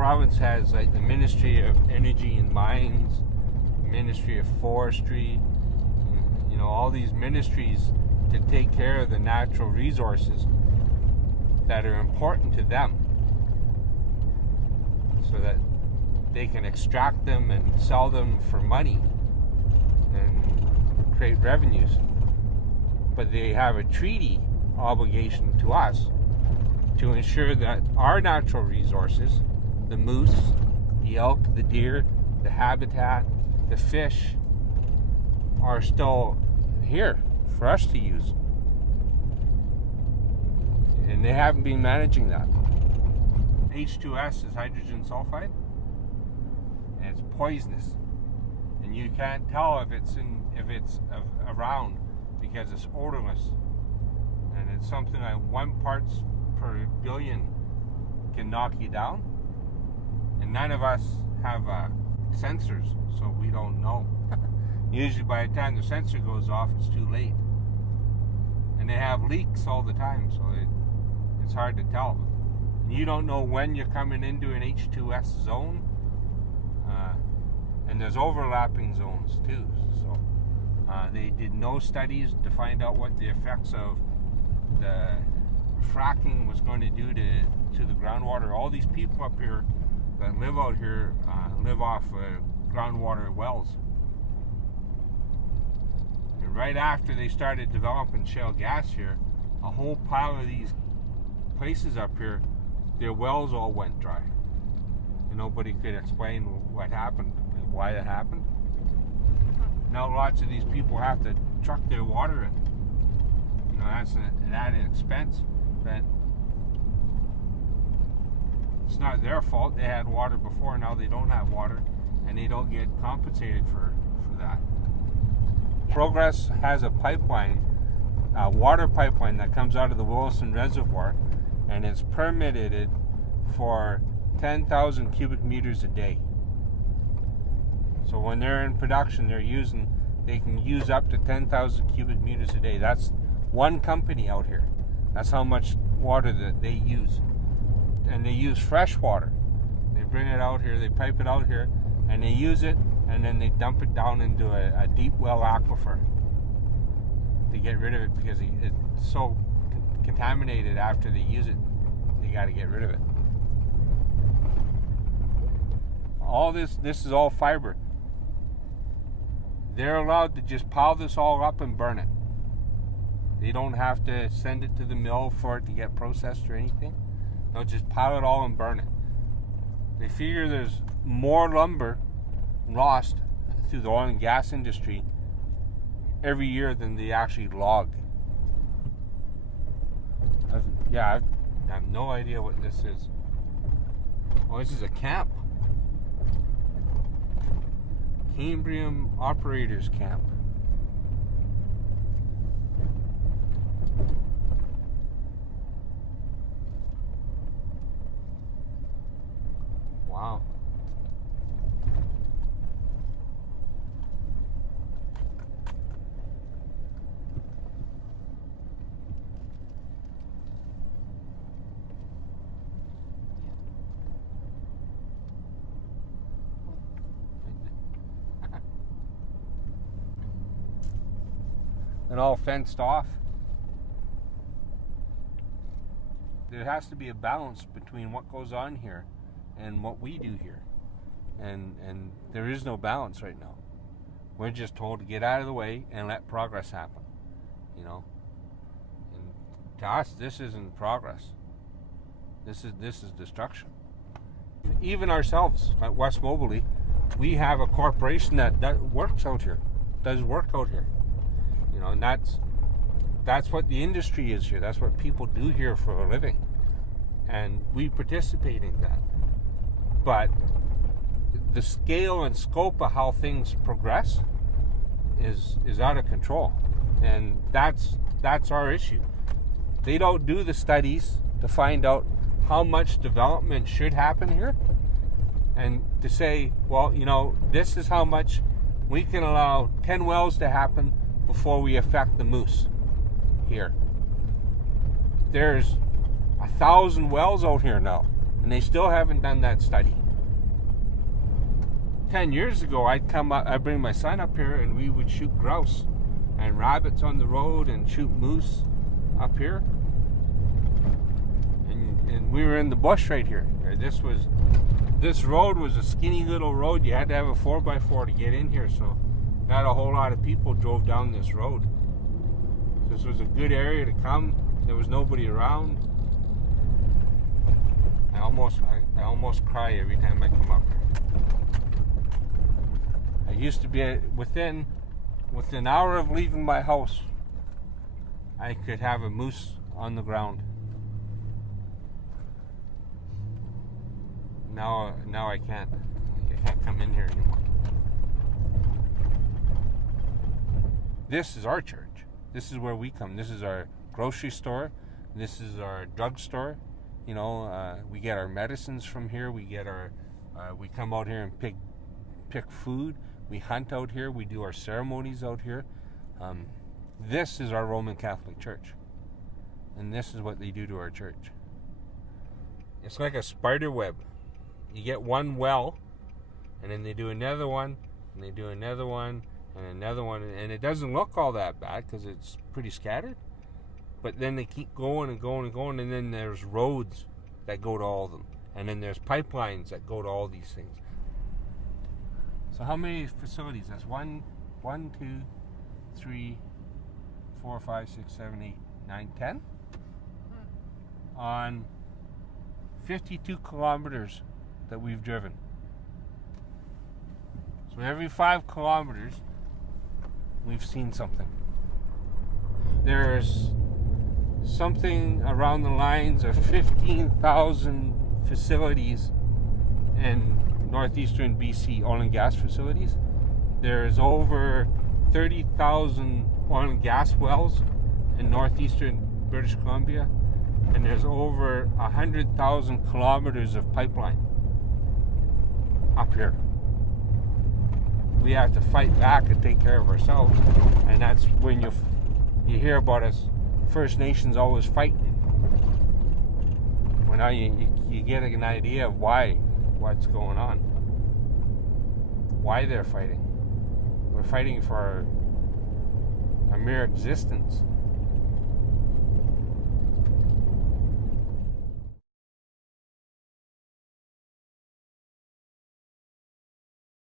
province has like the Ministry of Energy and Mines, Ministry of Forestry, you know, all these ministries to take care of the natural resources that are important to them so that they can extract them and sell them for money and create revenues. But they have a treaty obligation to us to ensure that our natural resources, the moose, the elk, the deer, the habitat, the fish, are still here for us to use. And they haven't been managing that. H2S is hydrogen sulfide, and it's poisonous. And you can't tell if it's around because it's odorless. And it's something like 1 parts per billion can knock you down. And none of us have sensors, so we don't know. Usually by the time the sensor goes off, it's too late. And they have leaks all the time, so it's hard to tell. And you don't know when you're coming into an H2S zone. And there's overlapping zones too. So they did no studies to find out what the effects of the fracking was going to do to the groundwater. All these people up here that live out here live off groundwater wells. And right after they started developing shale gas here, a whole pile of these places up here, their wells all went dry. And nobody could explain what happened, why it happened. Now lots of these people have to truck their water in. You know, that's an added expense. But it's not their fault. They had water before, now they don't have water, and they don't get compensated for that. Progress has a pipeline, a water pipeline that comes out of the Willson Reservoir, and it's permitted for 10,000 cubic meters a day. So when they're in production, they can use up to 10,000 cubic meters a day. That's one company out here. That's how much water that they use. And they use fresh water. They bring it out here, they pipe it out here, and they use it, and then they dump it down into a deep well aquifer to get rid of it because it's so contaminated after they use it. They got to get rid of it. All this is all fiber. They're allowed to just pile this all up and burn it. They don't have to send it to the mill for it to get processed or anything. They'll just pile it all and burn it. They figure there's more lumber lost through the oil and gas industry every year than they actually log. I have no idea what this is. Oh, this is a camp. Cambrian Operators Camp. Wow. And all fenced off. There has to be a balance between what goes on here and what we do here. And there is no balance right now. We're just told to get out of the way and let progress happen. You know? And to us, this isn't progress. This is destruction. Even ourselves at West Moberly, we have a corporation that works out here, does work out here. You know, and that's what the industry is here. That's what people do here for a living. And we participate in that. But the scale and scope of how things progress is out of control. And that's our issue. They don't do the studies to find out how much development should happen here. And to say, well, you know, this is how much we can allow 10 wells to happen before we affect the moose here. There's 1,000 wells out here now. And they still haven't done that study. 10 years ago, I'd bring my son up here and we would shoot grouse and rabbits on the road and shoot moose up here. And we were in the bush right here. This road was a skinny little road. You had to have a 4x4 to get in here, so not a whole lot of people drove down this road. This was a good area to come. There was nobody around. I almost cry every time I come up here. I used to be within an hour of leaving my house, I could have a moose on the ground. Now I can't. I can't come in here anymore. This is our church. This is where we come. This is our grocery store. This is our drugstore. You know, we get our medicines from here. We come out here and pick food. We hunt out here. We do our ceremonies out here. This is our Roman Catholic Church. And this is what they do to our church. It's like a spider web. You get one well, and then they do another one, and they do another one, and another one. And it doesn't look all that bad because it's pretty scattered. But then they keep going and going and going, and then there's roads that go to all of them. And then there's pipelines that go to all these things. So how many facilities? That's 1, 2, 3, 4, 5, 6, 7, 8, 9, 10? On 52 kilometers that we've driven. So every 5 kilometers, we've seen something. There's something around the lines of 15,000 facilities in northeastern BC, oil and gas facilities. There's over 30,000 oil and gas wells in northeastern British Columbia, and there's over 100,000 kilometers of pipeline up here. We have to fight back and take care of ourselves, and that's when you hear about us First Nations always fighting. Well, now you get an idea of what's going on, why they're fighting. We're fighting for our mere existence.